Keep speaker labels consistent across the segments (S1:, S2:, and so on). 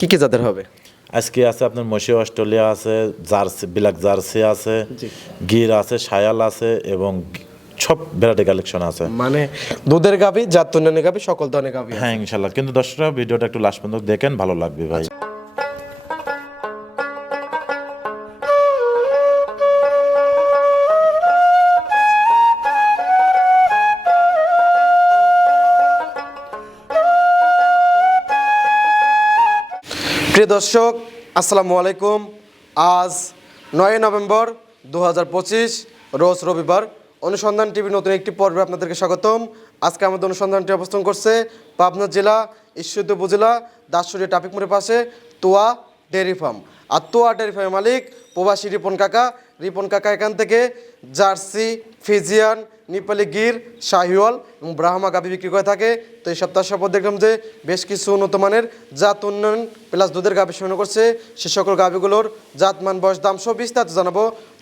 S1: কি কি জাতের হবে?
S2: আজকে আছে আপনার মসি অস্ট্রেলিয়া আছে জার্সি ব্ল্যাক জার্সি আছে গির আছে সায়াল আছে এবং সব ভ্যারাইটি কালেকশন আছে।
S1: মানে দুধের গাভী জাত গাবি গাভী সকল ধরনের গাবি
S2: হ্যাঁ ইনশাল্লাহ। কিন্তু দর্শকরা ভিডিওটা একটু লাস্ট পর্যন্ত দেখেন ভালো লাগবে ভাই।
S1: প্রিয় দর্শক, আসসালামু আলাইকুম। আজ নয় নভেম্বর দু হাজার পঁচিশ, রোজ রবিবার। অনুসন্ধান টিভির নতুন একটি পর্বে আপনাদেরকে স্বাগতম। আজকে আমাদের অনুসন্ধানটি অবস্থান করছে পাবনা জেলা, ঈশ্বরদ উপজেলা, দাসুরিয়া ট্রাফিক মোড়ের পাশে তোয়া ডেয়ারি ফার্ম। আর তোয়া ডেয়ারি ফার্মের মালিক প্রবাসী রিপন কাকা রিপন কাকা এখান থেকে, জার্সি, ফিজিয়ান, নেপালি গির, শাহিওয়াল এবং ব্রাহ্মা গাভি বিক্রি করে থাকে। তো এই সপ্তাহ সপর দেখলাম যে বেশ কিছু উন্নত মানের জাত উন্নয়ন প্লাস দুধের গাভি সংগ্রহ করছে। সে সকল গাভিগুলোর জাত মান বয়স, দাম সব বিস্তারিত জানাব।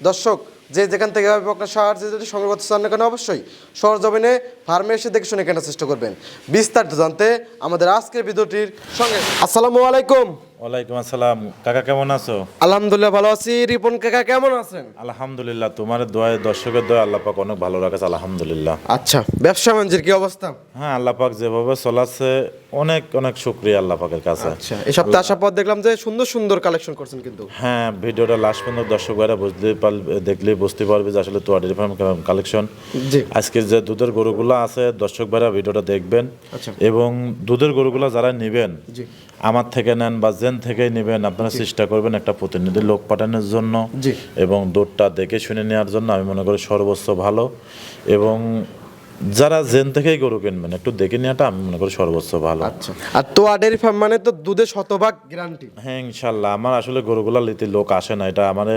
S1: দর্শক যে যেখান থেকে আপনার সাহায্য যদি সংগ্রহ করতে চান না কেন অবশ্যই সরজমিনে ফার্মে এসে দেখে শুনে কেনার চেষ্টা করবেন। বিস্তারিত জানতে আমাদের আজকের ভিডিওটির সঙ্গে আসসালামু আলাইকুম।
S2: ওয়ালাইকুম আসসালাম। কাকা কেমন আছো?
S1: আলহামদুলিল্লাহ ভালো আছি। রিপন কাকা কেমন আছেন?
S2: আলহামদুলিল্লাহ তোমার দোয়া দর্শকের দোয়া আল্লাহ পাক অনেক ভালো রাখেছে আলহামদুলিল্লাহ।
S1: আচ্ছা ব্যবসা বাণিজ্যের কি অবস্থা?
S2: হ্যাঁ আল্লাহ পাক যেভাবে চলাচ্ছে অনেক অনেক শুক্রিয়া আল্লাহ পাকের কাছে।
S1: আচ্ছা এই সপ্তাহে আসার পর দেখলাম যে সুন্দর সুন্দর কালেকশন করছেন কিন্তু।
S2: হ্যাঁ ভিডিওটা লাস্ট পর্যন্ত দর্শক ভাইরা বুঝতে পারবে দেখলে বুঝতে পারবে যে আসলে তোয়াডি ফার্ম কালেকশন আজকের যে দুধের গরুগুলো আছে দর্শক ভাইরা ভিডিওটা দেখবেন।
S1: আচ্ছা।
S2: এবং দুধের গরুগুলো যারা নেবেন আমার থেকে নেন বা জেন থেকেই নেবেন আপনারা চেষ্টা করবেন একটা প্রতিনিধি লোক পাঠানোর জন্য। এবং দুধটা দেখে শুনে নেওয়ার জন্য আমি মনে করি সর্বোচ্চ ভালো। এবং যারা জেন থেকেই গরু কিনবেন একটু দেখে নেওয়াটা আমি মনে করি সর্বোচ্চ ভালো।
S1: আচ্ছা। আর তো ডেয়ারি ফার্ম মানে তো দুধে শতভাগ গ্যারান্টি
S2: হ্যাঁ ইনশাল্লাহ। আমার আসলে গরুগুলা লিতে লোক আসে না এটা আমার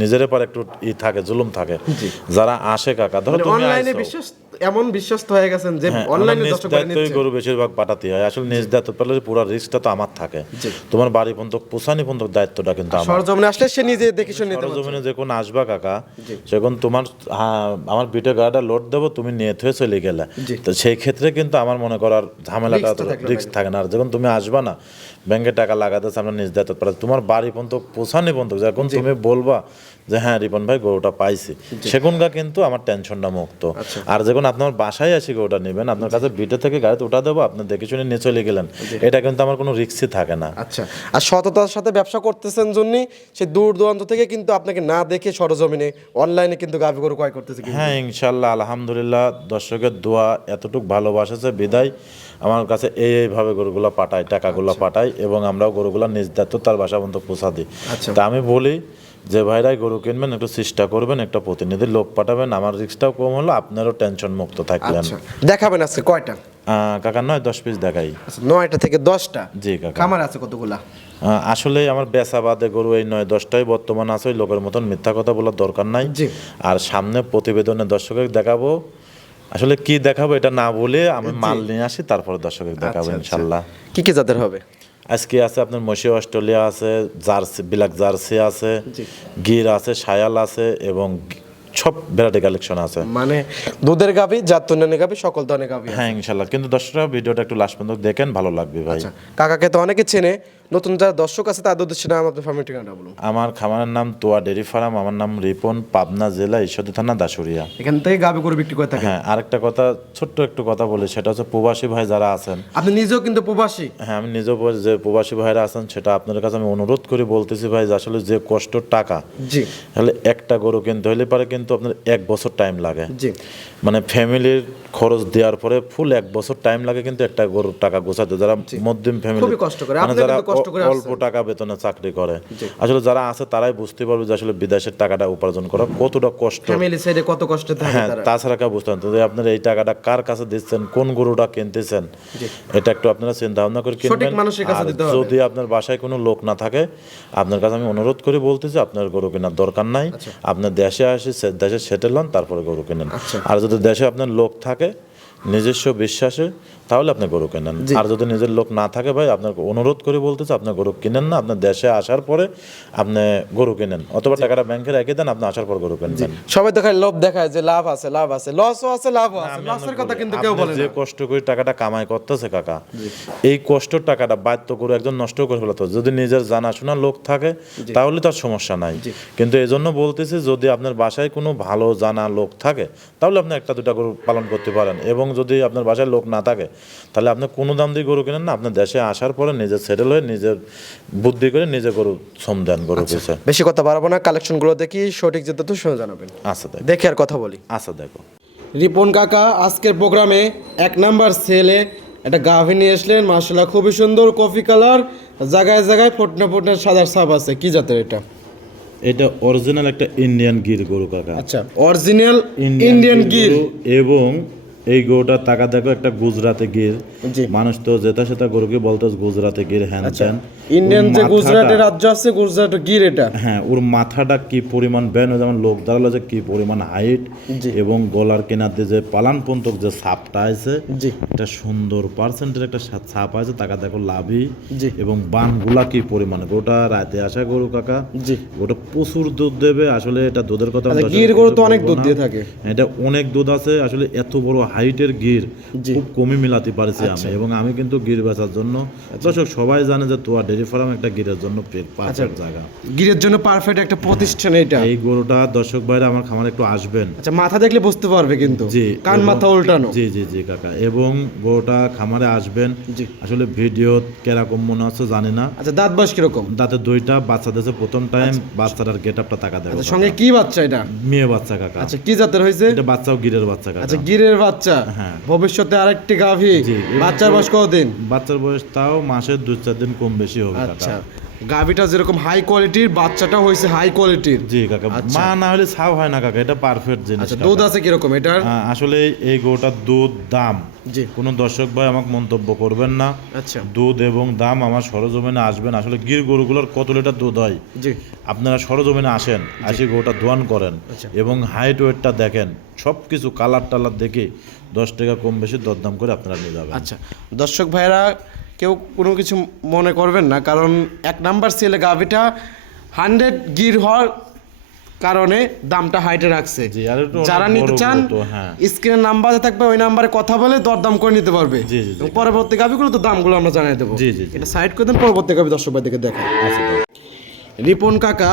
S2: নিজের পর একটু ই থাকে জুলুম থাকে। যারা আসে কাকা ধরো তুমি
S1: অনলাইনে বিশ্বাস এমন বিশ্বস্ত হয়ে গেছেন যে
S2: হ্যাঁ,
S1: অনলাইনে
S2: নিজ
S1: দর্শক
S2: দায়িত্বই গরু বেশিরভাগ পাঠাতে হয়। আসলে নিজ দায়িত্ব পেলে পুরো রিস্কটা তো আমার থাকে। তোমার বাড়ি পর্যন্ত পোষানি পর্যন্ত দায়িত্বটা কিন্তু আমার।
S1: সরজমিনে আসলে সে নিজে দেখে শুনে নিতে
S2: সরজমিনে যে কোন আসবা কাকা সেখন তোমার হ্যাঁ, আমার বিটে গাড়িটা লোড দেবো তুমি নিয়ে থুয়ে চলে গেলে। তো সেই ক্ষেত্রে কিন্তু আমার মনে করার ঝামেলাটা রিস্ক থাকে না। আর যখন তুমি আসবা না ব্যাংকে টাকা লাগাতে আমরা নিজ দায়িত্ব পারে তোমার বাড়ি পর্যন্ত পোষানি পর্যন্ত যখন তুমি বলবা যে হ্যাঁ রিপন ভাই গরুটা পাইছি সেখানকার কিন্তু আমার টেনশনটা মুক্ত।
S1: আচ্ছা।
S2: আর যখন আপনার বাসায় আসি গরুটা নেবেন। আপনার কাছে বিটে থেকে গাড়িতে উঠা দেবো আপনি দেখে শুনে নিয়ে চলে গেলেন। এটা কিন্তু আমার কোনো রিক্সই থাকে না।
S1: আচ্ছা আর সততার সাথে ব্যবসা করতেছেন জন্যই সে দূর দূরান্ত থেকে কিন্তু আপনাকে না দেখে সরজমিনে অনলাইনে কিন্তু গাভি গরু ক্রয় করতেছে
S2: হ্যাঁ ইনশাল্লাহ আলহামদুলিল্লাহ দর্শকের দোয়া এতটুকু ভালোবাসেছে বিদায়। আমার কাছে এই এইভাবে গরুগুলো পাঠায় টাকাগুলো পাঠায় এবং আমরাও গরুগুলো নিজ দায়িত্ব তার বাসা পর্যন্ত পৌঁছা দিই।
S1: আচ্ছা।
S2: তা আমি বলি যে ভাইরাই গরু কিনবেন একটু চেষ্টা করবেন একটা প্রতিনিধি লোক পাঠাবেন। আমার রিক্সটাও কম হলো আপনারও টেনশন মুক্ত থাকলেন।
S1: আচ্ছা দেখাবেন আজকে কয়টা?
S2: কাকা নয় দশ পিস দেখাই।
S1: আচ্ছা নয়টা থেকে দশটা?
S2: জি কাকা।
S1: খামার আছে কতগুলা?
S2: আসলে আমার বেচা বাদে গরু এই নয় দশটাই বর্তমান আছে ওই লোকের মতন মিথ্যা কথা বলার দরকার নাই।
S1: জি।
S2: আর সামনে প্রতিবেদনে দর্শকের দেখাবো। আসলে কি দেখাবো এটা না বলে আমি মাল নিয়ে আসি তারপরে দর্শকের দেখাবো
S1: আচ্ছা।
S2: ইনশাল্লাহ।
S1: কি কি যাদের হবে?
S2: আজকে আছে আপনার মশি অস্ট্রেলিয়া আছে জার্সি বিলাক জার্সি আছে গির আছে সায়াল আছে এবং সব ভ্যারাইটি কালেকশন আছে।
S1: মানে দুধের গাভি জাত তুলনের গাভি সকল ধরনের গাভি
S2: হ্যাঁ ইনশাল্লাহ কিন্তু দর্শকরা ভিডিওটা একটু লাস্ট পর্যন্ত দেখেন ভালো লাগবে ভাই।
S1: আচ্ছা কাকাকে তো অনেকে চেনে নতুন যারা দর্শক আছে তাদের উদ্দেশ্যে নাম আপনার ফার্মের ঠিকানাটা বলুন।
S2: আমার খামারের নাম তোয়া ডেরি ফার্ম আমার নাম রিপন পাবনা জেলা ঈশ্বরদী থানা দাসুরিয়া
S1: এখান থেকে গাভি গরু বিক্রি করে থাকে
S2: হ্যাঁ আরেকটা কথা ছোট্ট একটু কথা বলি সেটা হচ্ছে প্রবাসী ভাই যারা আছেন।
S1: আপনি নিজেও কিন্তু প্রবাসী।
S2: হ্যাঁ আমি নিজেও যে প্রবাসী ভাইরা আছেন সেটা আপনাদের কাছে আমি অনুরোধ করে বলতেছি ভাই যে আসলে যে কষ্ট টাকা
S1: জি।
S2: তাহলে একটা গরু কিনতে হলে পারে কিন্তু আপনার এক বছর টাইম লাগে। মানে ফ্যামিলির খরচ দেওয়ার পরে ফুল এক বছর টাইম লাগে কিন্তু একটা গরুর টাকা গোছাতে। যারা মধ্যম ফ্যামিলি
S1: কষ্ট করে।
S2: মানে যারা অল্প টাকা বেতনে চাকরি করে। আসলে যারা আছে তারাই বুঝতে পারবে যে আসলে বিদেশের টাকাটা উপার্জন করা কতটা কষ্ট।
S1: ফ্যামিলি সাইডে কত কষ্ট
S2: হ্যাঁ তাছাড়া কেউ বুঝতে পারেন আপনার এই টাকাটা কার কাছে দিচ্ছেন কোন গরুটা কিনতেছেন এটা একটু আপনারা চিন্তা ভাবনা করে কিনবেন। যদি আপনার বাসায় কোনো লোক না থাকে আপনার কাছে আমি অনুরোধ করে বলতেছি আপনার গরু কেনার দরকার নাই।
S1: আচ্ছা।
S2: আপনার দেশে আসি দেশে সেটেল হন তারপরে গরু কিনেন। আর যদি দেশে আপনার লোক থাকে নিজস্ব বিশ্বাসে তাহলে আপনি গরু কেনেন। আর যদি নিজের লোক না থাকে ভাই আপনাকে অনুরোধ করে বলতেছে আপনি গরু কিনেন না আপনার দেশে আসার পরে আপনি গরু কিনেন। অথবা টাকাটা ব্যাংকে রেখে দেন আপনি আসার পর গরু কিনবেন।
S1: সবাই দেখায় লোভ দেখায় যে লাভ আছে লাভ আছে লসও আছে লাভও আছে। লসের কথা কিন্তু কেউ বলে
S2: যে কষ্ট করে টাকাটা কামাই করতেছে কাকা এই কষ্টের টাকাটা বাধ্য করে একজন নষ্ট করে ফেলতো। যদি নিজের জানাশোনা লোক থাকে তাহলে তার সমস্যা নাই। কিন্তু এই জন্য বলতেছি যদি আপনার বাসায় কোনো ভালো জানা লোক থাকে তাহলে আপনি একটা দুটা গরু পালন করতে পারেন। এবং যদি আপনার বাসায় লোক না থাকে তাহলে আপনি কোনো দাম দিয়ে গরু কিনেন না আপনার দেশে আসার পরে নিজে সেটেল হয়ে নিজের বুদ্ধি করে নিজে গরু শ্রম দেন গরু পিছে
S1: বেশি কথা বাড়াবো না কালেকশনগুলো দেখি সঠিক যেতে তো শুনে জানাবেন।
S2: আচ্ছা দেখ।
S1: দেখে আর কথা বলি।
S2: আচ্ছা দেখো।
S1: রিপন কাকা আজকের প্রোগ্রামে এক নাম্বার সেলে একটা গাভী নিয়ে আসলেন মার্শাল্লাহ খুবই সুন্দর কফি কালার জায়গায় জায়গায় ফোটনা ফোটনা সাদার সাপ আছে কি জাতের এটা?
S2: এটা অরিজিনাল একটা ইন্ডিয়ান গির গরু কাকা।
S1: আচ্ছা অরিজিনাল ইন্ডিয়ান গির
S2: এবং এই গরুটার টাকা দেখো একটা গুজরাতে গির। মানুষ তো যেটা সেটা গরুকে বলতো গুজরাতে গির হ্যান ত্যান।
S1: ইন্ডিয়ান যে গুজরাটের রাজ্য আছে গুজরাট গির এটা।
S2: হ্যাঁ ওর মাথাটা কি পরিমাণ ব্যান যেমন লোক দাঁড়াল যে কি পরিমাণ হাইট এবং গলার কেনার দিয়ে যে পালান পন্তক যে ছাপটা আছে
S1: জি।
S2: একটা সুন্দর পার্সেন্টের একটা ছাপ আছে টাকা দেখো লাভি
S1: জি।
S2: এবং বানগুলা কি পরিমাণ? গোটা রাতে আসা গরু কাকা। ওটা প্রচুর দুধ দেবে আসলে এটা দুধের কথা
S1: আচ্ছা, গির গরু তো অনেক দুধ দিয়ে থাকে।
S2: এটা অনেক দুধ আছে আসলে এত বড় হাইটের গির খুব কমই মিলাতে পারছি আমি এবং আমি কিন্তু গির বেচার জন্য দর্শক সবাই জানে যে তোয়া ডেরি ফার্ম একটা গিরের জন্য পারফেক্ট জায়গা।
S1: গিরের জন্য পারফেক্ট একটা প্রতিষ্ঠান এটা।
S2: এই গরুটা দর্শক ভাইরা আমার খামারে একটু আসবেন।
S1: আচ্ছা মাথা দেখলে বুঝতে পারবে কিন্তু।
S2: জি
S1: কান মাথা উল্টানো।
S2: জি জি জি কাকা। এবং গরুটা খামারে আসবেন। আসলে ভিডিও কেরকম মনে হচ্ছে জানি না।
S1: আচ্ছা দাঁত বয়স কীরকম?
S2: তাতে দুইটা বাচ্চা দিয়েছে প্রথম টাইম বাচ্চাটার গেট আপটা টাকা দেবে
S1: আচ্ছা সঙ্গে কি বাচ্চা এটা?
S2: মেয়ে বাচ্চা কাকা।
S1: আচ্ছা কি জাতের হয়েছে?
S2: এটা বাচ্চাও গিরের বাচ্চা কাকা।
S1: আচ্ছা গিরের বাচ্চা।
S2: হ্যাঁ।
S1: ভবিষ্যতে আরেকটি গাভী। বাচ্চার বয়স কতদিন?
S2: বাচ্চার বয়স তাও মাসের দুই চার দিন কম বেশি হবে
S1: আচ্ছা গাভীটা যেরকম হাই কোয়ালিটির বাচ্চাটা হয়েছে হাই কোয়ালিটির
S2: জি কাকা। মা না হলে ছাও হয় না কাকা। এটা পারফেক্ট জিনিস
S1: আচ্ছা দুধ আছে কীরকম এটার?
S2: হ্যাঁ, আসলে এই গরুটার দুধ দাম।
S1: জি।
S2: কোনো দর্শক ভাই আমাকে মন্তব্য করবেন না।
S1: আচ্ছা।
S2: দুধ এবং দাম আমার সরজমিনে আসবেন আসলে গির গরুগুলোর কত লিটার দুধ হয়?
S1: জি।
S2: আপনারা সরজমিনে আসেন আসি গরুটা দোয়ান করেন
S1: আচ্ছা।
S2: এবং হাইট ওয়েটটা দেখেন। সব কিছু কালার টালার দেখে দশ টাকা কম বেশি দরদাম করে আপনারা নিয়ে যাবেন
S1: আচ্ছা দর্শক ভাইরা কেউ কোনো কিছু মনে করবেন না কারণ এক নাম্বার সেলে গাভীটা হান্ড্রেড গির হওয়ার কারণে দামটা হাইটে রাখছে যারা নিতে চান
S2: হ্যাঁ।
S1: স্ক্রিনের নাম্বার থাকবে ওই নাম্বারে কথা বলে দরদাম করে নিতে পারবে পরবর্তী গাভীগুলো তো দামগুলো আমরা জানিয়ে দেবো। এটা সাইড করে দেন পরবর্তী গাভী দর্শক ভাইদেরকে দেখায়
S2: আচ্ছা দাও।
S1: রিপন কাকা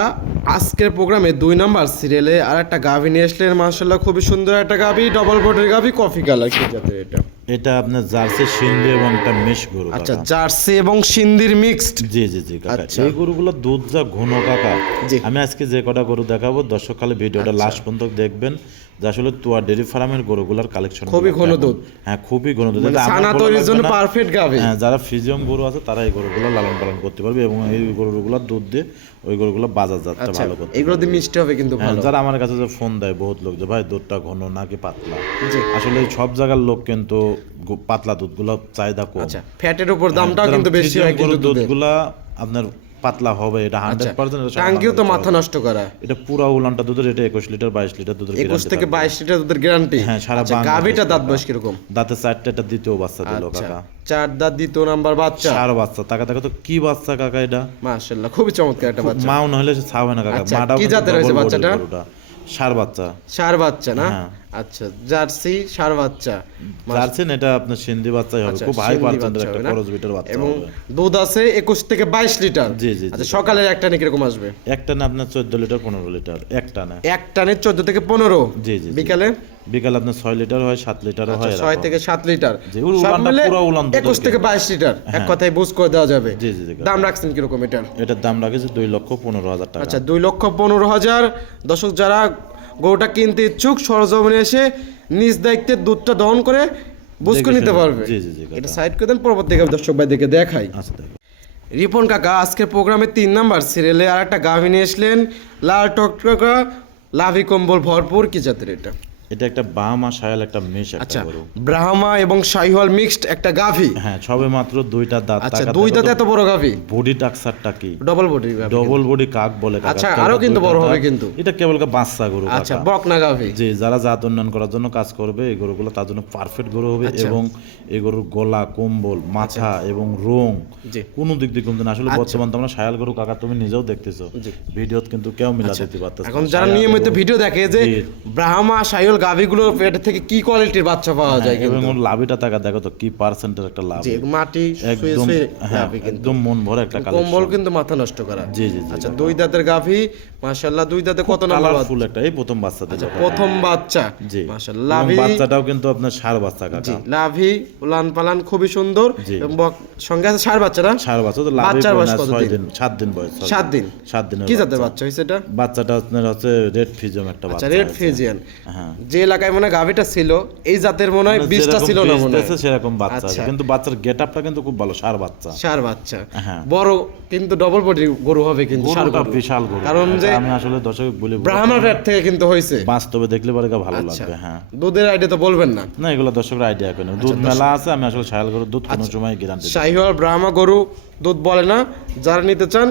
S1: আজকের প্রোগ্রামে দুই নাম্বার সিরিয়ালে আর একটা গাভি নিয়ে আসলেন। মার্শাল্লাহ খুবই সুন্দর একটা গাভি ডবল বোর্ডের গাভি কফি কালার কি জাতের এটা?
S2: এটা আপনার জার্সি সিন্ধি এবং একটা মেশ গরু
S1: আচ্ছা জার্সি এবং সিন্ধির মিক্সড
S2: জি জি জি
S1: আচ্ছা।
S2: এই গরুগুলো দুধ যা ঘন কাকা। আমি আজকে যে কটা গরু দেখাবো দর্শক কালে ভিডিওটা
S1: আচ্ছা।
S2: লাস্ট পর্যন্ত দেখবেন। যে আসলে তুয়া ডেরি ফার্মের গরুগুলোর কালেকশন
S1: খুবই ঘন দুধ।
S2: হ্যাঁ খুবই ঘন দুধ
S1: মানে ছানা তৈরির জন্য পারফেক্ট গাভী।
S2: হ্যাঁ যারা গরু আছে তারা এই গরুগুলো লালন পালন করতে পারবে এবং এই গরুগুলোর দুধ দিয়ে ওই গরুগুলো
S1: আচ্ছা
S2: ভালো করতে
S1: এগুলো দিয়ে মিষ্টি হবে কিন্তু
S2: হ্যাঁ,
S1: ভালো।
S2: যারা আমার কাছে যে ফোন দেয় বহুত লোক যে ভাই দুধটা ঘন নাকি পাতলা? আসলে সব জায়গার লোক কিন্তু পাতলা দুধগুলো চাহিদা কম।
S1: আচ্ছা ফ্যাটের উপর দামটাও কিন্তু বেশি হয় কিন্তু
S2: দুধগুলা আপনার পাতলা হবে এটা
S1: আচ্ছা।
S2: হান্ড্রেড পার্সেন্ট
S1: টাঙ্কিও তো মাথা নষ্ট করা।
S2: এটা পুরা উলানটা দুধের এটা একুশ লিটার বাইশ লিটার দুধের
S1: একুশ থেকে বাইশ লিটার দুধের গ্যারান্টি
S2: হ্যাঁ, সারা
S1: আচ্ছা গাভীটা দাঁত। বয়স কীরকম?
S2: দাঁতে চারটে একটা দ্বিতীয় বাচ্চা দিল
S1: আচ্ছা।
S2: কাকা।
S1: চার দাঁত দ্বিতীয় নাম্বার বাচ্চা?
S2: চার বাচ্চা। টাকা টাকা তো কি বাচ্চা কাকা এটা?
S1: মাশাআল্লাহ খুবই চমৎকার একটা বাচ্চা।
S2: মাও না হলে সে না কাকা।
S1: আচ্ছা,
S2: মাটাও
S1: কি জাতের হয়েছে বাচ্চাটা?
S2: ষাঁড় বাচ্চা।
S1: সার বাচ্চা না?
S2: হ্যাঁ।
S1: আচ্ছা জার্সি সার বাচ্চা।
S2: জার্সিন এটা আপনার সিন্ধি বাচ্চাই হবে।
S1: আচ্ছা,
S2: খুব হাই পার্সেন্টের একটা খরচ বিটার বাচ্চা
S1: এবং দুধ আছে একুশ থেকে বাইশ লিটার।
S2: জি, জি।
S1: আচ্ছা একটা কীরকম আসবে?
S2: একটা না আপনার চোদ্দ লিটার পনেরো লিটার। একটা না।
S1: এক টানে চোদ্দ থেকে পনেরো?
S2: জি, জি।
S1: বিকালে?
S2: বিকাল আপনার ছয় লিটার হয় সাত লিটারও হয়
S1: আচ্ছা, ছয় থেকে সাত লিটার।
S2: জি,
S1: সব মিলে
S2: পুরো উলান দুধের
S1: একুশ থেকে বাইশ লিটার। এক কথায় বুঝ করে দেওয়া যাবে।
S2: জি জি
S1: দাম রাখছেন কীরকম এটার?
S2: এটার দাম রাখেছে দুই লক্ষ পনেরো হাজার টাকা।
S1: আচ্ছা দুই লক্ষ পনেরো হাজার। দর্শক যারা গরুটা কিনতে ইচ্ছুক সরজমিনে এসে নিজ দায়িত্বে দুধটা দহন করে বুঝ করে নিতে পারবে। এটা সাইড করে দেন পরবর্তী দর্শক দেখে দেখাই।
S2: আচ্ছা
S1: রিপন কাকা আজকের প্রোগ্রামে তিন নাম্বার সিরিয়ালে আর একটা গাভী নিয়ে আসলেন লাল টকটকা লাভি কম্বল ভরপুর কি জাতের এটা?
S2: এটা একটা সায়াল একটা মেশ একটা
S1: আচ্ছা
S2: গরু।
S1: ব্রাহ্মা এবং মিক্সড একটা গাভি।
S2: হ্যাঁ সবে মাত্র দুইটা দাঁত
S1: আচ্ছা দুই দাঁতে এত বড় গাভি?
S2: বডি টাক্সারটা কি?
S1: ডবল বডি
S2: ডবল বডি কাক বলে কাকা।
S1: আচ্ছা, আরও কিন্তু বড় হবে কিন্তু।
S2: এটা কেবল কা বাচ্চা গরু
S1: আচ্ছা। বকনা গাভি।
S2: যারা জাত উন্নয়ন করার জন্য কাজ করবে এই গরুগুলো তার জন্য পারফেক্ট গরু হবে
S1: আচ্ছা।
S2: এবং এই গরুর গলা কম্বল মাথা এবং রং। কোনো দিক দিয়ে কমতে না। আসলে
S1: আচ্ছা।
S2: বর্তমান তোমরা সায়াল গরু কাকা তুমি নিজেও দেখতেছো। ভিডিওত কিন্তু কেউ মিলা দিতে পারতেছ
S1: এখন যারা নিয়মিত ভিডিও দেখে যে ব্রাহ্মা শাহিওয়াল গাভিগুলোর পেট থেকে কি কোয়ালিটির বাচ্চা পাওয়া যায় কিন্তু?
S2: ওর লাভিটা টাকা দেখো তো কি পার্সেন্টের একটা লাভ।
S1: মাটি
S2: একদম হ্যাঁ একদম মন ভরে একটা
S1: কম্বল কিন্তু মাথা নষ্ট করা।
S2: জি জি
S1: আচ্ছা দুই দাঁতের গাভি মাশাআল্লাহ দুই দাঁতে কত নাম্বার বাচ্চা?
S2: কালারফুল একটা এই প্রথম বাচ্চা দিল
S1: প্রথম বাচ্চা।
S2: জি
S1: মাশাআল্লাহ
S2: এবং
S1: লাভি।
S2: বাচ্চাটাও কিন্তু আপনার সার বাচ্চা কাকা।
S1: জি লাভি উলান পালান খুবই সুন্দর এবং সঙ্গে আছে ষাঁড় বাচ্চা না
S2: সার বাচ্চা তো লাভই
S1: বাচ্চার বয়স কত দিন?
S2: দিন সাত দিন বয়স sorry।
S1: সাত দিন।
S2: সাত দিনের
S1: কি জাতের
S2: বাচ্চা।
S1: বাচ্চা হয়েছে এটা?
S2: বাচ্চাটা আপনার হচ্ছে রেড ফিজিয়াম একটা
S1: আচ্ছা
S2: বাচ্চা
S1: রেড ফিজিয়ান
S2: হ্যাঁ।
S1: যে এলাকায় মনে হয় গাভিটা ছিল এই জাতের মনে হয়
S2: মানে
S1: বীজটা ছিল না মনে হয়।
S2: সেরকম বাচ্চা আছে।
S1: আচ্ছা।
S2: কিন্তু বাচ্চার গেট আপটা কিন্তু খুব ভালো সার বাচ্চা।
S1: ষাঁড় বাচ্চা।
S2: হ্যাঁ।
S1: বড় কিন্তু ডবল বডি গরু হবে কিন্তু
S2: গরুটা
S1: গরু।
S2: বিশাল গরু।
S1: কারণ যে
S2: আমি আসলে দর্শক বলি
S1: ব্রাহ্মণ রেট থেকে কিন্তু হয়েছে।
S2: বাস্তবে দেখলে পরে ভালো
S1: আচ্ছা।
S2: লাগবে হ্যাঁ।
S1: দুধের আইডিয়া তো বলবেন না।
S2: না এগুলো দর্শকরা আইডিয়া করে নেবে। দুধ মেলা আছে আমি আসলে ছায়াল গরুর দুধ কোনো সময় গ্যারান্টি
S1: শাহিওয়াল ব্রাহ্মা গরু দুধ বলে না যারা নিতে চান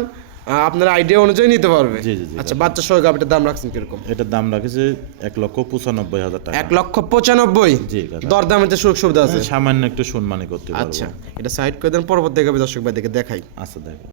S1: আপনার আইডিয়া অনুযায়ী নিতে পারবে।
S2: জি,
S1: আচ্ছা বাচ্চা সহ গাভিটার দাম রাখছেন কীরকম?
S2: এটার দাম রাখেছে এক লক্ষ পঁচানব্বই হাজার টাকা।
S1: এক লক্ষ পঁচানব্বই?
S2: জি
S1: দর দামের যে সুযোগ সুবিধা আছে।
S2: সামান্য একটু সম্মানী করতে
S1: আচ্ছা এটা সাইড করে দেন পরবর্তী গাভি দর্শক ভাই দেখে দেখাই।
S2: আচ্ছা দেখো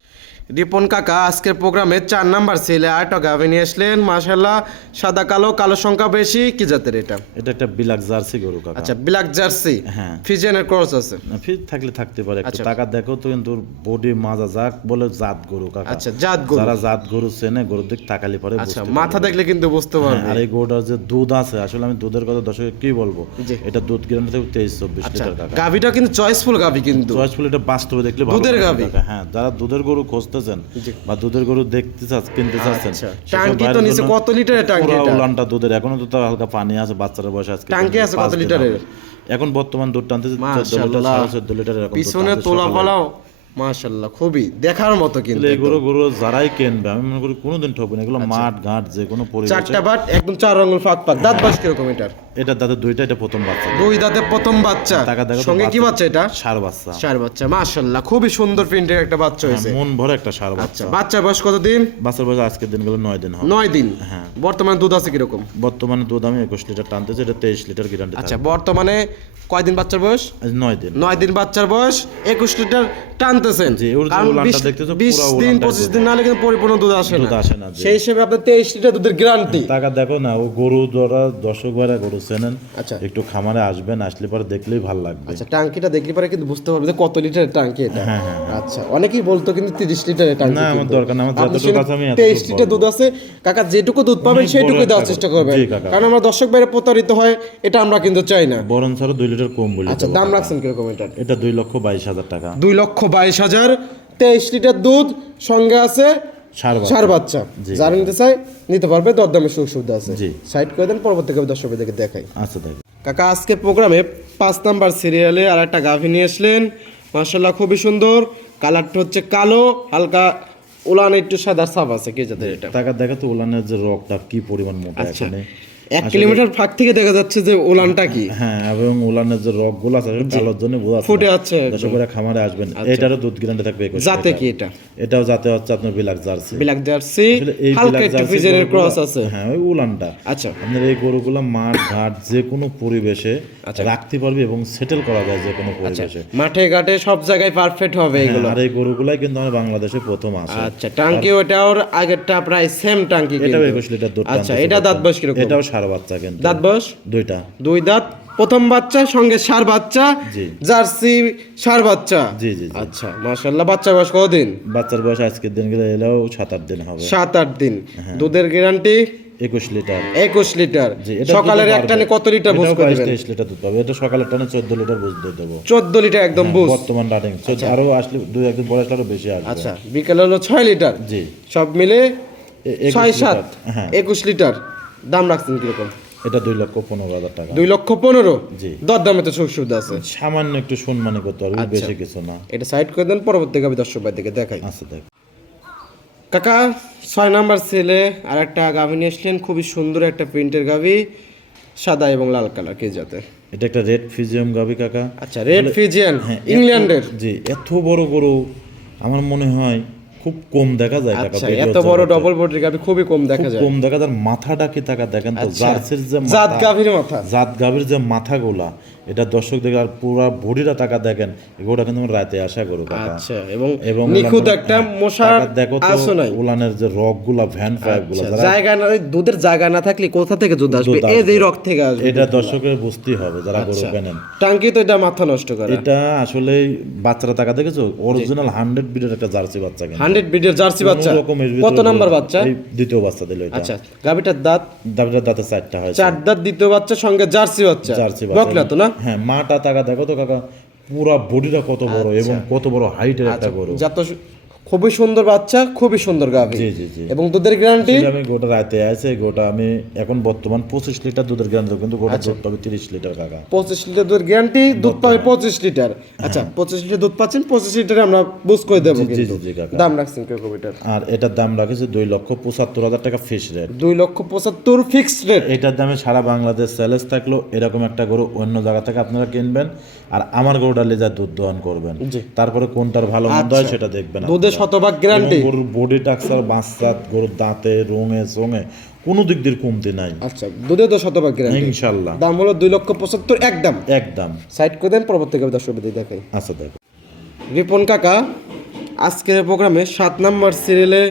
S1: রিপন কাকা আজকের প্রোগ্রামে চার নাম্বার ছেলে আরেকটা গাভি নিয়ে আসলেন। মাশাল্লাহ সাদা কালো কালো সংখ্যা বেশি কি জাতের এটা?
S2: এটা একটা বিলাক জার্সি গরু কাকা।
S1: আচ্ছা ব্ল্যাক জার্সি।
S2: হ্যাঁ।
S1: ফিজিয়ানের ক্রস আছে?
S2: ফির থাকলে থাকতে পারে একটু
S1: আচ্ছা।
S2: টাকা দেখো তো কিন্তু বডি মাজা যাক বলে জাত গরু কাকা।
S1: আচ্ছা জাত গরু।
S2: যারা জাত গরু চেনে গরুর দিক তাকালি পরে
S1: আচ্ছা মাথা দেখলে কিন্তু বুঝতে
S2: হ্যাঁ,
S1: পারবে।
S2: আর এই গরুটার যে দুধ আছে আসলে আমি দুধের কথা দর্শকের কি বলব? এটা দুধ গ্রামে থেকে তেইশ চব্বিশ
S1: আচ্ছা
S2: লিটার কাকা।
S1: গাভিটা কিন্তু চয়েসফুল গাভি কিন্তু।
S2: চয়েসফুল এটা বাস্তবে দেখলে ভালো
S1: দুধের গাভী?
S2: হ্যাঁ যারা দুধের গরু খুঁজতেছেন বা দুধের গরু দেখতে চাস কিনতে চাচ্ছেন
S1: আচ্ছা টাঙ্কি তো নিচে কত লিটারের টাঙ্কি
S2: পুরা উলানটা দুধের এখনও তো তার হালকা পানি আছে বাচ্চারা বসে আজকে
S1: টাঙ্কি আছে কত লিটারের?
S2: এখন বর্তমান দুধ টানতে চোদ্দ লিটার সাড়ে চোদ্দ লিটার
S1: পিছনে তোলা
S2: সকালে।
S1: মাশাল্লাহ খুবই দেখার মতো কিন্তু
S2: গরু গরু যারাই কিনবে আমি মনে করি কোনোদিন ঠকবে না এগুলো মাঠ ঘাট যে কোনো পরিবেশে।
S1: চারটা বাট একদম চার ফাঁক ফাঁক দাঁত বাস কীরকম এটার?
S2: এটা দাদা দুইটা এটা প্রথম বাচ্চা।
S1: দুই দাঁতে প্রথম বাচ্চা। সঙ্গে কি বাচ্চা। এটা?
S2: সার বাচ্চা।
S1: চার বাচ্চা মাশাল্লাহ খুবই সুন্দর প্রিন্টের একটা বাচ্চা হয়েছে।
S2: মন ভরে একটা সার
S1: আচ্ছা
S2: বাচ্চা।
S1: বাচ্চার বয়স কতদিন?
S2: বাচ্চার বয়স আজকের দিন গেলে নয় দিন
S1: নয় দিন?
S2: হ্যাঁ।
S1: বর্তমানে দুধ আছে কীরকম?
S2: বর্তমানে দুধ আমি একুশ লিটার টানতেছে এটা তেইশ লিটার গ্যারান্টি
S1: আচ্ছা বর্তমানে কয়দিন বাচ্চার বয়স?
S2: নয় দিন।
S1: নয় দিন বাচ্চার বয়স একুশ লিটার টানতেছেন কারণ বিশ- দিন পঁচিশ। দিন নাহলে কিন্তু পরিপূর্ণ দুধ আসে না।
S2: আসে না
S1: সেই হিসেবে আপনার তেইশ লিটার দুধের গ্যারান্টি
S2: টাকা দেখো না ও গরু দর্শক ভাইরা গরু চেনেন
S1: আচ্ছা।
S2: একটু খামারে আসবেন আসলে পরে দেখলেই ভালো লাগবে।
S1: আচ্ছা টাঙ্কিটা দেখলে পরে কিন্তু বুঝতে পারবে যে কত লিটারের টাঙ্কি এটা।
S2: হ্যাঁ,
S1: আচ্ছা অনেকেই বলতো কিন্তু তিরিশ লিটারের টাঙ্কি
S2: না, আমার দরকার না, আমার যতটুকু আছে আমি
S1: তেইশ লিটার দুধ আছে কাকা যেটুকু দুধ পাবেন সেইটুকু দেওয়ার চেষ্টা। করবেন। কারণ আমরা দর্শক বাইরে প্রতারিত হয় এটা আমরা কিন্তু চাই না।
S2: বরং ছাড়া দুই লিটার কম বলি
S1: আচ্ছা দাম রাখছেন কীরকম এটা?
S2: এটা দুই লক্ষ বাইশ হাজার টাকা।
S1: দুই লক্ষ বাইশ হাজার তেইশ লিটার দুধ সঙ্গে আছে
S2: সার বাচ্চা।
S1: যারা নিতে চায় নিতে পারবে দরদামের সুযোগ সুবিধা আছে সাইড করে দেন পরবর্তী দর্শক দেখে দেখাই।
S2: আচ্ছা দেখো।
S1: কাকা আজকে প্রোগ্রামে পাঁচ নাম্বার সিরিয়ালে আর একটা গাভী নিয়ে আসলেন। মার্শাল্লাহ খুবই সুন্দর। কালারটা হচ্ছে কালো হালকা উলান একটু সাদা সাপ আছে কি যাদের এটা?
S2: টাকা দেখো তো উলানের যে রকটা কি পরিমাণ মোটা
S1: আচ্ছা।
S2: এখানে।
S1: এক কিলোমিটার ফাঁক থেকে দেখা যাচ্ছে যে উলানটা কি।
S2: হ্যাঁ এবং উলানের যে রকগুলো আছে কালোর জন্য বোঝা
S1: ফুটে আছে একদম।
S2: দর্শক ভাইরা খামারে আসবেন। এটারও দুধ গ্যারান্টি থাকবে লিটার।
S1: কি এটা?
S2: এটাও জাতে হচ্ছে আপনার বিলাক জার্সি।
S1: হালকা
S2: বিলাক
S1: একটু
S2: জার্সি
S1: ক্রস আছে।
S2: হ্যাঁ ওই উলানটা
S1: আচ্ছা।
S2: আপনার এই গরুগুলো মাঠ ঘাট যে কোনো পরিবেশে
S1: আচ্ছা।
S2: রাখতে পারবে এবং সেটেল করা যায় যে কোনো পরিবেশে।
S1: মাঠে ঘাটে সব জায়গায় পারফেক্ট হবে এগুলো।
S2: হ্যাঁ, আর এই গরুগুলাই কিন্তু আমার বাংলাদেশে প্রথম আছে।
S1: আচ্ছা টাঙ্কি ওটা ওর আগেরটা প্রায় সেম টাঙ্কি
S2: এটাও
S1: কিন্তু।
S2: একুশ লিটার দুধ
S1: আচ্ছা এটা দাঁত
S2: প্রথম।
S1: বয়স কীরকম?
S2: এটাও সার বাচ্চা কিন্তু।
S1: দাঁত বয়স?
S2: দুইটা।
S1: দুই দাঁত। প্রথম বাচ্চা সঙ্গে সার বাচ্চা জার্সি সার বাচ্চা।
S2: জি জি
S1: আচ্ছা মাশাল্লাহ বাচ্চা বয়স কতদিন?
S2: বাচ্চার বয়স আজকের দিন গেলে এলেও সাত আট দিন হবে।
S1: সাত আট দিন।
S2: হ্যাঁ।
S1: দুধের গ্যারান্টি?
S2: একুশ লিটার।
S1: একুশ লিটার। সকালের
S2: দুধও
S1: এক টানে কত লিটার বুঝ করে
S2: তেইশ লিটার দুধ পাবে। এটা সকালের টানে চোদ্দ লিটার বুঝ দিয়ে দেবো।
S1: চোদ্দ লিটার একদম বুঝ।
S2: বর্তমান রানিং। আরও আসলে দুই একদিন পরে আসলে আরও বেশি আসবে।
S1: আচ্ছা বিকেলে হলো ছয় লিটার।
S2: জি।
S1: সব মিলে ছয় সাত।
S2: হ্যাঁ।
S1: একুশ লিটার। দাম রাখছেন কীরকম?
S2: এটা দুই লক্ষ পনেরো হাজার টাকা।
S1: দুই লক্ষ পনেরো?
S2: জি।
S1: দর দামে তো সুযোগ সুবিধা আছে।
S2: সামান্য একটু সম্মানী করতে পারবে
S1: আচ্ছা।
S2: বেশি কিছু না।
S1: এটা সাইড করে দেন পরবর্তী গাবি দর্শক ভাই থেকে দেখাই।
S2: আচ্ছা দেখ।
S1: কাকা ছয় নাম্বার ছেলে আর একটা গাভি নিয়ে এসলেন খুবই সুন্দর একটা প্রিন্টের গাভি সাদা এবং লাল কালার কে যাতে
S2: এটা একটা রেড ফিজিয়াম গাবি কাকা।
S1: আচ্ছা রেড ফিজিয়ান
S2: হ্যাঁ,
S1: ইংল্যান্ডের।
S2: জি এত বড় গরু আমার মনে হয় খুব কম দেখা যায় টাকা
S1: আচ্ছা এত বড় ডবল বডির গাভি খুবই কম দেখা যায়।
S2: কম দেখা যায় মাথাটা কি টাকা দেখেন তো
S1: আচ্ছা।
S2: জার্সির যে
S1: জাত গাভীর মাথা।
S2: জাত গাভীর যে মাথাগুলা এটা দর্শক দেখে আর পুরা বডিটা টাকা দেখেন এগুলোটা কিন্তু রাতে আশা করো
S1: আচ্ছা এবং
S2: এবং
S1: নিখুঁত একটা
S2: হ্যাঁ,
S1: মশার
S2: দেখো তো উলানের যে রকগুলা ভ্যান ফাইভগুলা
S1: আচ্ছা, জায়গা না দুধের জায়গা না থাকলে কোথা থেকে দুধ আসবে? এই যে রক থেকে আসবে
S2: এটা দর্শকের বুঝতেই হবে যারা গরু
S1: আচ্ছা।
S2: কেনেন।
S1: টাঙ্কি তো এটা মাথা নষ্ট করে।
S2: এটা আসলে বাচ্চারা টাকা দেখেছ? অরিজিনাল হান্ড্রেড বিডের একটা জার্সি বাচ্চা কিন্তু।
S1: হান্ড্রেড বিডের জার্সি বাচ্চা। কত নাম্বার বাচ্চা?
S2: এই দ্বিতীয় বাচ্চা দিল এটা।
S1: আচ্ছা গাভিটার দাঁত?
S2: দাবিটার দাঁতে চারটা হয়
S1: চার দাঁত দ্বিতীয় বাচ্চা সঙ্গে জার্সি বাচ্চা।
S2: জার্সি
S1: বকলা তো না?
S2: হ্যাঁ মাটা তাকা দেখো তো কাকা পুরা বডিটা কত বড়
S1: আচ্ছা।
S2: এবং কত বড় হাইটের একটা গরু
S1: যত খুবই সুন্দর বাচ্চা খুবই সুন্দর গাভি।
S2: জি জি জি।
S1: এবং দুধের গ্যারান্টি
S2: আমি গোটা রাতে আছে গোটা আমি এখন বর্তমান পঁচিশ লিটার দুধের গ্রাম কিন্তু গোটা
S1: আচ্ছা।
S2: দুধ পাবে তিরিশ লিটার কাকা।
S1: পঁচিশ লিটার দুধের গ্যারান্টি দুধ পাবে পঁচিশ লিটার। আচ্ছা পঁচিশ লিটার দুধ পাচ্ছেন পঁচিশ লিটারে আমরা বুঝ করে দেবো
S2: জি জি জি কাকা।
S1: দাম রাখছেন কীরকম এটার
S2: আর এটার দাম রাখেছে দুই লক্ষ পঁচাত্তর হাজার টাকা ফিস রেট
S1: দুই লক্ষ পঁচাত্তর ফিক্সড রেট
S2: এটার দামে সারা বাংলাদেশ স্যালেস থাকল এরকম একটা গরু অন্য জায়গা থেকে আপনারা কিনবেন। আর আমার গরুটা লেজা দুধ দোহন করবেন। তারপরে কোনটার ভালো মন্দ হয় সেটা দেখবেন
S1: দুধে। শতভাগ গ্যারান্টি
S2: গরুর বডি টাক্সার বাচ্চা গরুর দাঁতে রঙে সঙে কোনো দিক দিয়ে কমতি নাই।
S1: আচ্ছা দুধে তো শতভাগ গ্যারান্টি
S2: ইনশাল্লাহ
S1: দাম হলো দুই লক্ষ পঁচাত্তর একদম
S2: একদম।
S1: সাইড করে দেন পরবর্তী গাভি দর্শক দেখাই।
S2: আচ্ছা দেখো।
S1: রিপন কাকা আজকের প্রোগ্রামে সাত নম্বর সিরিয়ালে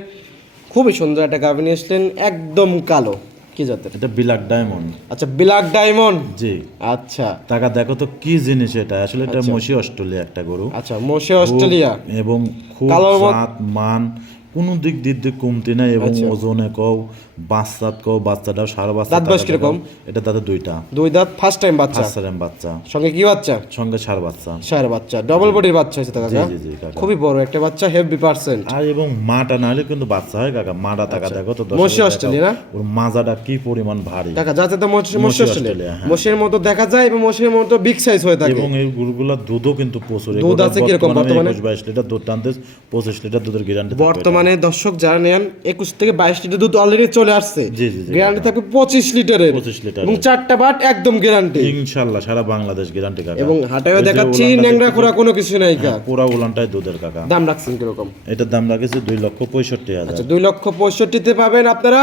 S1: খুবই সুন্দর একটা গাভি নিয়ে এসলেন একদম কালো। কি জাতের?
S2: এটা বিলাক ডায়মন্ড।
S1: আচ্ছা ব্ল্যাক ডায়মন্ড?
S2: জি।
S1: আচ্ছা।
S2: টাকা দেখো তো কি জিনিস এটা। আসলে এটা মসি অস্ট্রেলিয়া একটা গরু।
S1: আচ্ছা মশি অস্ট্রেলিয়া।
S2: এবং খুব জাত মান কোনো দিক দিক দিয়ে কমতি নাই এবং
S1: আচ্ছা।
S2: ওজনে কও বাচ্চাত কও বাচ্চাটাও সারা বাচ্চা
S1: দাঁত বয়স কীরকম?
S2: এটা তাতে দুইটা
S1: দুই দাঁত ফার্স্ট টাইম বাচ্চা
S2: ফার্স্ট টাইম বাচ্চা
S1: সঙ্গে কি বাচ্চা
S2: সঙ্গে সার বাচ্চা
S1: সার বাচ্চা ডবল বডির বাচ্চা হয়েছে কাকা
S2: জি, জি, কাকা।
S1: খুবই বড় একটা বাচ্চা হেভি পার্সেন্ট
S2: আর এবং মাটা না হলে কিন্তু বাচ্চা হয় কাকা মাটা টাকা দেখো তো
S1: আচ্ছা।
S2: দেখাও।
S1: অস্ট্রেলিয়া না?
S2: ওর মাজাটা কি পরিমাণ ভারী
S1: কাকা যাতে তো মোশে
S2: মসি
S1: অস্ট্রেলিয়া
S2: হ্যাঁ।
S1: মতো দেখা যায় এবং মোশের মতো বিগ সাইজ হয়ে থাকে
S2: এবং এই দুধও কিন্তু প্রচুর
S1: দুধ আছে কীরকম বর্তমানে?
S2: একুশ বাইশ লিটার দুধ টানতে পঁচিশ লিটার দুধের গ্যারান্টি
S1: বর্তমানে দর্শক যারা নেন একুশ থেকে বাইশ লিটার দুধ অলরেডি চলে আসছে।
S2: জি, জি,
S1: গ্যারান্টি থাকবে পঁচিশ লিটারের।
S2: 25 লিটারের।
S1: এবং চারটা বাট একদম গ্যারান্টি
S2: ইনশাল্লাহ সারা বাংলাদেশ গ্যারান্টি কাকা।
S1: এবং হাটেও
S2: এই যে
S1: দেখাচ্ছি ন্যাংরা খোরা কোনো কিছু নাই কা
S2: পুরা উলানটাই দুধের কাকা।
S1: দাম রাখছেন কীরকম?
S2: এটার দাম রাখেছে দুই লক্ষ পঁয়ষট্টি হাজার।
S1: আচ্ছা দুই লক্ষ পঁয়ষট্টিতে পাবেন আপনারা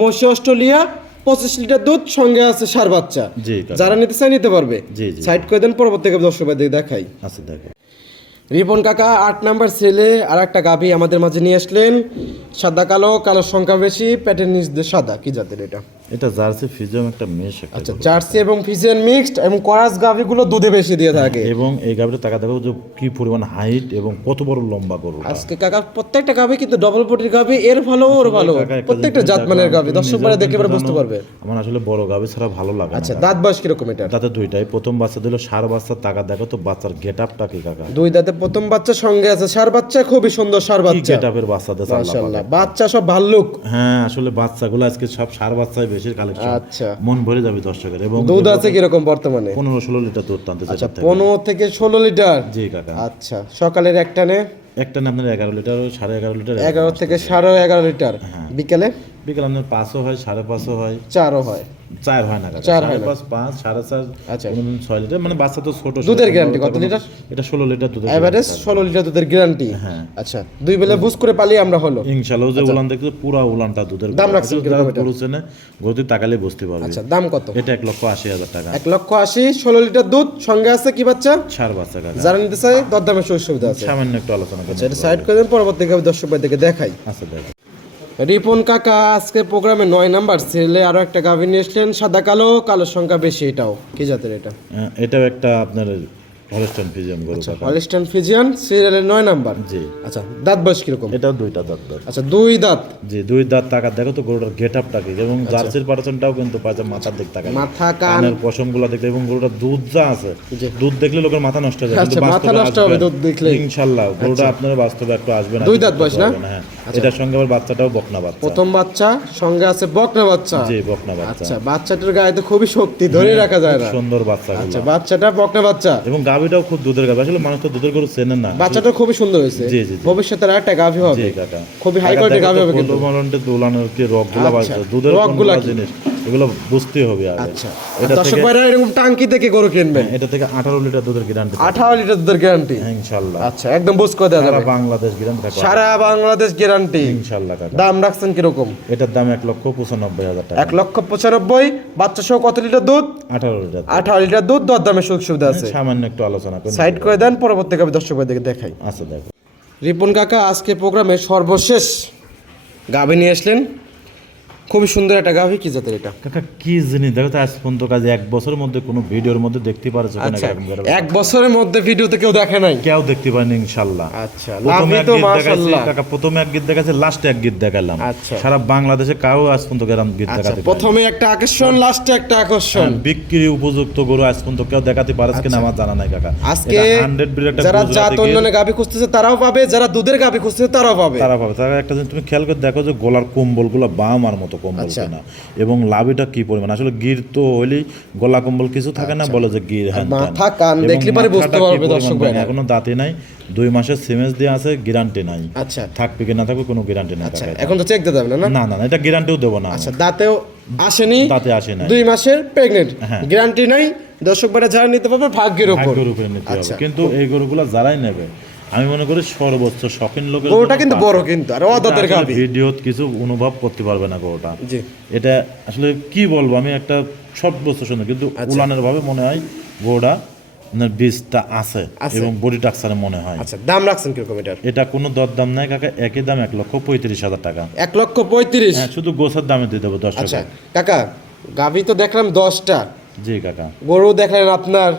S1: মসি অস্ট্রেলিয়া পঁচিশ লিটার দুধ সঙ্গে আছে সার বাচ্চা। যারা নিতে চায় নিতে পারবে। সাইড করে দেন পরবর্তী দর্শক দেখাই।
S2: আচ্ছা দেখো।
S1: রিপন কাকা, আট নাম্বার ছেলে আর একটা গাভী আমাদের মাঝে নিয়ে আসলেন। সাদা, কালো, কালোর সংখ্যা বেশি প্যাটের নিচ সাদা, কি জাতের এটা?
S2: এটা জার্সি ফিজিয়াম একটা মেশ
S1: আচ্ছা জার্সি এবং ফিজিয়ান মিক্সড এবং করাস গাভীগুলো দুধে বেশি দিয়ে থাকে।
S2: এবং এই গাভীটা টাকা দেখো যে কি পরিমাণ হাইট এবং কত বড় লম্বা গরু
S1: আজকে কাকা প্রত্যেকটা গাভী কিন্তু ডবল বডির গাভী এর ভালো ওর ভালো প্রত্যেকটা জাতমানের
S2: দেখো,
S1: গাভী দর্শক বারে দেখলে পরে বুঝতে পারবে।
S2: আমার আসলে বড় গাভী ছাড়া ভালো লাগে
S1: আচ্ছা দাঁত বয়স কীরকম এটা
S2: তাতে দুইটাই প্রথম বাচ্চা দিল সার বাচ্চার টাকা দেখো তো বাচ্চার গেট আপটা কি কাকা?
S1: দুই দাঁতে প্রথম বাচ্চা সঙ্গে আছে সার বাচ্চা খুবই সুন্দর সার বাচ্চা।
S2: গেট আপের বাচ্চা দেশ
S1: মাশাআল্লাহ বাচ্চা সব ভাল্লুক।
S2: হ্যাঁ আসলে বাচ্চাগুলো আজকে সব সার বাচ্চায় বেশি কালেকশন
S1: আচ্ছা।
S2: মন ভরে যাবে দর্শকের। এবং
S1: দুধ আছে কীরকম বর্তমানে?
S2: পনেরো ষোলো লিটার দুধ টানতে
S1: আচ্ছা পনেরো থেকে ষোলো লিটার?
S2: জি কাকা।
S1: আচ্ছা সকালের একটানে
S2: একটানে আপনার এগারো লিটার সাড়ে এগারো লিটার
S1: এগারো থেকে সাড়ে এগারো লিটার।
S2: হ্যাঁ।
S1: বিকেলে?
S2: বিকেল আপনার পাঁচও হয় সাড়ে পাঁচও হয়।
S1: চারও হয়।
S2: চার হয় না
S1: চার হয়
S2: পাঁচ পাঁচ সাড়ে চার
S1: আচ্ছা।
S2: ছয় লিটার। মানে বাচ্চা তো ছোট
S1: দুধের guarantee কত লিটার?
S2: এটা ষোলো লিটার দুধের
S1: এভারেজ ষোলো লিটার দুধের গ্যারান্টি
S2: হ্যাঁ।
S1: আচ্ছা দুই বেলা বুঝ করে পালি আমরা হলো।
S2: ইনশাল্লাহ যে উলান দেখতে পুরা উলানটা দুধের
S1: দাম
S2: চেনে গরুতে তাকালে বুঝতে পারবে।
S1: আচ্ছা দাম কত?
S2: এটা এক লক্ষ আশি হাজার টাকা।
S1: এক লক্ষ আশি ষোলো লিটার দুধ সঙ্গে আছে কি বাচ্চা?
S2: সার বাচ্চা
S1: যারা নিতে চাই দরদামের সুযোগ সুবিধা আছে।
S2: সামান্য একটু আলোচনা
S1: আচ্ছা এটা সাইড করে দেন পরবর্তী দর্শক ভাইদেরকে দেখাই।
S2: আচ্ছা দেখ
S1: রিপন কাকা, আজকে প্রোগ্রামে নয় নাম্বার ছেলে আরও একটা গাভী নিয়ে এসলেন, সাদা কালো, কালোর সংখ্যা বেশি, এটাও। কি জাতের এটা?
S2: এটাও একটা আপনার হলস্টাইন গরু
S1: ফিজিয়ান সিরিয়ালের নয় নাম্বার?
S2: জি।
S1: আচ্ছা দাঁত বয়স কীরকম?
S2: এটাও দুইটা দাঁত দাঁত
S1: আচ্ছা দুই দাঁত।
S2: জি দুই দাঁত টাকা দেখো তো গরুটার গেট আপটা কি এবং জার্সির পার্সেন্টটাও কিন্তু মাথার দিক টাকা
S1: মাথা
S2: কানের পশমগুলা দেখলে এবং গরুটার দুধ যা আছে দুধ দেখলে লোকের মাথা নষ্ট হয়ে যায়
S1: আচ্ছা,
S2: কিন্তু
S1: মাথা নষ্ট হবে দুধ দেখলেই।
S2: ইনশাল্লাহ গরুটা আপনার বাস্তবে একটু আসবে না
S1: দুই দাঁত বয়স না?
S2: হ্যাঁ। এটার সঙ্গে আবার বাচ্চাটাও বকনা বাচ্চা।
S1: প্রথম বাচ্চা সঙ্গে আছে বকনা বাচ্চা।
S2: জি বকনা বাচ্চা।
S1: আচ্ছা বাচ্চাটার গায়ে তো খুবই শক্তি ধরে রাখা যায় না।
S2: সুন্দর বাচ্চা
S1: আচ্ছা বাচ্চাটা বকনা বাচ্চা।
S2: এবং গাভিটাও খুব দুধের গাভি। আসলে মানুষ তো দুধের গরু চেনেন না।
S1: বাচ্চাটা খুবই সুন্দর হয়েছে।
S2: জি, জি।
S1: ভবিষ্যতে আর একটা গাভী হবে।
S2: জি কাকা।
S1: খুবই হাই
S2: কোয়ালিটি
S1: কোয়ালিটির গাভী হবে কিন্তু।
S2: মালন্টে দোলানোর কি রকগুলা
S1: আচ্ছা,
S2: দুধের
S1: রগগুলা
S2: কোনগুলা জিনিস। এগুলো বুঝতে হবে
S1: আচ্ছা।
S2: এটা
S1: দর্শক ভাইরা এরকম টাঙ্কি থেকে গরু কিনবেন?
S2: এটা থেকে আঠারো লিটার দুধের গ্যারান্টি
S1: আঠারো লিটার দুধের গ্যারান্টি
S2: ইনশাল্লাহ।
S1: আচ্ছা একদম বুঝ করে দেওয়া
S2: সারা বাংলাদেশ গ্যারান্টি
S1: সারা বাংলাদেশ গ্যারান্টি
S2: ইনশাল্লাহ
S1: দাম রাখছেন কীরকম?
S2: এটার দাম এক লক্ষ পঁচানব্বই হাজার টাকা।
S1: এক লক্ষ পঁচানব্বই বাচ্চা সহ কত লিটার দুধ?
S2: আঠারো লিটার
S1: আঠারো লিটার দুধ দর দামে সুযোগ সুবিধা আছে।
S2: সামান্য একটু আলোচনা করি
S1: সাইড করে দেন পরবর্তী আমি দর্শক ভাইদেরকে দেখাই।
S2: আচ্ছা দেখো।
S1: রিপন কাকা আজকে প্রোগ্রামে সর্বশেষ গাভী নিয়ে আসলেন। খুবই সুন্দর একটা গাভী কি জাতের এটা?
S2: কাকা কি জিনিস? দেখো তো আজ পর্যন্ত কাজে এক বছরের মধ্যে কোনো ভিডিওর মধ্যে দেখতে পারছ
S1: আচ্ছা এক বছরের মধ্যে ভিডিওতে কেউ দেখে নাই?
S2: কেউ দেখতে পারেনি ইনশাল্লাহ
S1: আচ্ছা
S2: প্রথমে এক
S1: তো
S2: গীত
S1: মাশাআল্লাহ।
S2: কাকা প্রথমে এক গীত দেখাচ্ছি লাস্টে এক গীত দেখালাম
S1: আচ্ছা।
S2: সারা বাংলাদেশে কাউ আজ পর্যন্ত এরকম গীত
S1: আচ্ছা
S2: দেখাতে।
S1: প্রথমে একটা আকর্ষণ লাস্টে একটা আকর্ষণ।
S2: বিক্রি উপযুক্ত গরু আজ পর্যন্ত কেউ দেখাতে পারে কিনা আমার জানা নাই কাকা।
S1: আচ্ছা। আজকে
S2: হান্ড্রেড ব্রিড একটা
S1: যারা জাত উন্নয়নে গাভী খুঁজতেছে তারাও পাবে যারা দুধের গাভী খুঁজতেছে তারাও পাবে।
S2: তারা পাবে। তারা একটা জিনিস তুমি খেয়াল করে দেখো যে গলার কম্বলগুলো বামার মতো কম্বল
S1: আচ্ছা।
S2: কিনা। এবং লাভিটা কি পরিমাণ? আসলে গির তো হইলেই গলা কম্বল কিছু থাকে না বলে যে গির ত্যান।
S1: মাথা, কান দেখলে পরে বুঝতে পারবে দর্শক ভাইরা।
S2: এখনও দাঁতে নাই দুই মাসের সিমেন্স দিয়ে আছে গ্যারান্টি নাই।
S1: আচ্ছা।
S2: থাকবে কি না থাকবে কোনো গ্যারান্টি নাই
S1: আচ্ছা এখন তো চেক দিতে হবে না না?
S2: না না না, এটা গ্যারান্টিও দেবো না
S1: আচ্ছা দাঁতেও আসেনি
S2: দাঁতে আসে নাই।
S1: দুই মাসের প্রেগনেন্ট
S2: হ্যাঁ।
S1: গ্যারান্টি নাই দর্শক ভাইরা যারা নিতে পারবে ভাগ্যের উপর।
S2: ভাগ্যের উপরে নিতে হবে।
S1: আচ্ছা।
S2: কিন্তু এই গরুগুলো যারাই নেবে আমি মনে করি সর্বোচ্চ শখিন লোকের
S1: গরুটা কিন্তু বড় কিন্তু আর অদাতের গাভী।
S2: ভিডিও কিছু অনুভব করতে পারবে না গরুটা।
S1: জি।
S2: এটা আসলে কি বলব আমি একটা বস্তু শুনে কিন্তু
S1: আচ্ছা।
S2: উলানের ভাবে মনে হয় গরুটা বীজটা আছে। এবং বডি টাক্সারে মনে হয়।
S1: আচ্ছা দাম রাখছেন কীরকম এটার?
S2: এটা কোনো দর দাম নাই কাকা একই দাম এক লক্ষ পঁয়ত্রিশ হাজার টাকা।
S1: এক লক্ষ পঁয়ত্রিশ?
S2: হ্যাঁ শুধু গোছার দামে দিয়ে দেবো দশ
S1: আচ্ছা
S2: টাকা
S1: কাকা গাভী তো দেখলাম দশটা।
S2: জি কাকা।
S1: গরু দেখলেন আপনার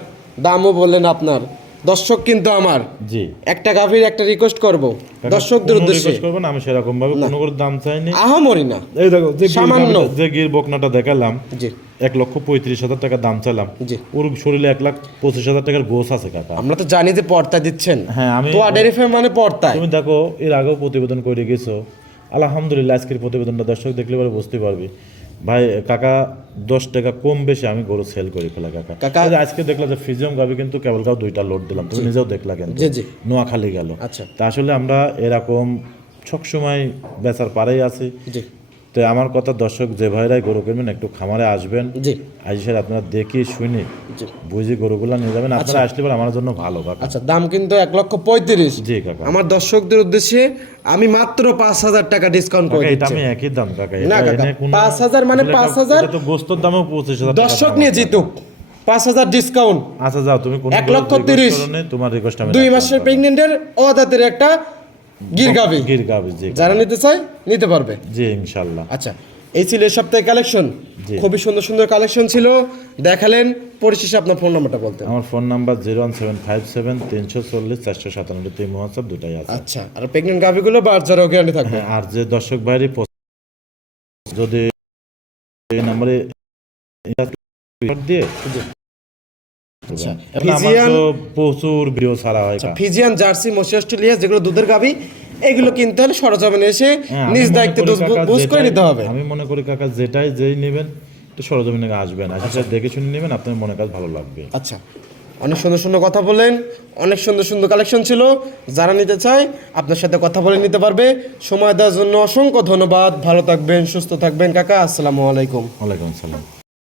S1: দামও বললেন আপনার। দর্শক কিন্তু আমার।
S2: জি।
S1: একটা গাভীর একটা রিকোয়েস্ট করব। দর্শকদের উদ্দেশ্যে।
S2: request করব না? আমি সেরকম ভাবে কোনো করে দাম চাইনি।
S1: আহামরি না।
S2: এই দেখো যে
S1: সামান্য।
S2: যে গির বকনাটা দেখালাম
S1: জি।
S2: এক লক্ষ পঁয়ত্রিশ হাজার টাকা দাম চাইলাম।
S1: জি।
S2: ওর শরীরে এক লাখ পঁচিশ হাজার টাকার গোস আছে কাকা।
S1: আমরা তো জানি যে পর্তা দিচ্ছেন।
S2: হ্যাঁ আমি
S1: তো ফার্ম মানে পর্তায়।
S2: তুমি দেখো এর আগেও প্রতিবেদন করে গেছো। আলহামদুলিল্লাহ আজকের প্রতিবেদনটা দর্শক দেখলে পরে বুঝতে পারবি। ভাই কাকা দশ টাকা কম বেশি আমি গরু সেল করি ফেলা কাকা।
S1: কাকা-
S2: আজকে দেখলাম যে ফিজিয়াম গাবি কিন্তু কেবল কাউ দুইটা লোড দিলাম তুমি নিজেও দেখলা
S1: কেন
S2: নোয়াখালী গেল।
S1: আচ্ছা।
S2: তা আসলে আমরা এরকম সবসময় বেচার পারেই আছি। তো আমার কথা দর্শক যে ভাইরাই গরু কিনবেন একটু খামারে আসবেন।
S1: জি।
S2: আইসের আপনারা দেখি শুনি বুঝি গরুগুলা নিয়ে যাবেন। আপনারা আসলে পরে আমার জন্য ভালো কাকা।
S1: আচ্ছা দাম কিন্তু এক লক্ষ পঁয়ত্রিশ।
S2: জি কাকা।
S1: আমার দর্শকদের উদ্দেশ্যে আমি মাত্র পাঁচ হাজার টাকা ডিসকাউন্ট করে
S2: এটা
S1: দিচ্ছি।
S2: আমি একই দাম কাকা।
S1: না কাকা, পাঁচ হাজার মানে পাঁচ হাজার
S2: তো গোস্তর দামও পঁচিশ হাজার
S1: দর্শক নিয়ে জিতুক। পাঁচ হাজার ডিসকাউন্ট
S2: আচ্ছা যাও তুমি কোন
S1: এক লক্ষ তিরিশ।
S2: তোমার রিকোয়েস্ট আমি
S1: দুই মাসের। প্রেগনেন্টের অদাতের একটা গির
S2: গাবি জি।
S1: যারা নিতে চায় নিতে পারবে।
S2: জি ইনশাল্লাহ।
S1: আচ্ছা এই ছিল এই সপ্তাহে কালেকশন। খুবই সুন্দর সুন্দর কালেকশন ছিল। দেখালেন পরিশেষে আপনার ফোন নাম্বারটা বলতেন
S2: আমার phone number zero one seven five seven তিনশো চল্লিশ চারশো সাতানব্বই তিন হোয়াটসঅ্যাপ দুটাই আছে।
S1: আচ্ছা আর প্রেগনেন্ট গাভীগুলো বাচ্চারও গ্যারান্টি থাকবে?
S2: হ্যাঁ, আর যে দর্শক ভাইরই যদি এই নাম্বারে দিয়ে
S1: জি। আচ্ছা
S2: এখন আমার
S1: ফিজিয়ান
S2: প্রচুর ভিডিও ছাড়া হয়
S1: আচ্ছা ফিজিয়ান জার্সি মসি অস্ট্রেলিয়া যেগুলো দুধের এগুলো কিনতে হলে সরজমিনে এসে
S2: হ্যাঁ,
S1: নিজ দায়িত্বে বুঝ করে নিতে হবে।
S2: আমি মনে করি কাকা যেটাই যেই নেবেন একটু সরজমিনে আসবেন আসলে দেখে শুনে নেবেন আপনার মনে কাজ ভালো লাগবে।
S1: আচ্ছা অনেক সুন্দর সুন্দর কথা বললেন অনেক সুন্দর সুন্দর কালেকশন ছিল। যারা নিতে চায় আপনার সাথে কথা বলে নিতে পারবে। সময় দেওয়ার জন্য অসংখ্য ধন্যবাদ। ভালো থাকবেন সুস্থ থাকবেন। কাকা আসসালামু আলাইকুম।
S2: ওয়ালাইকুম আসসালাম।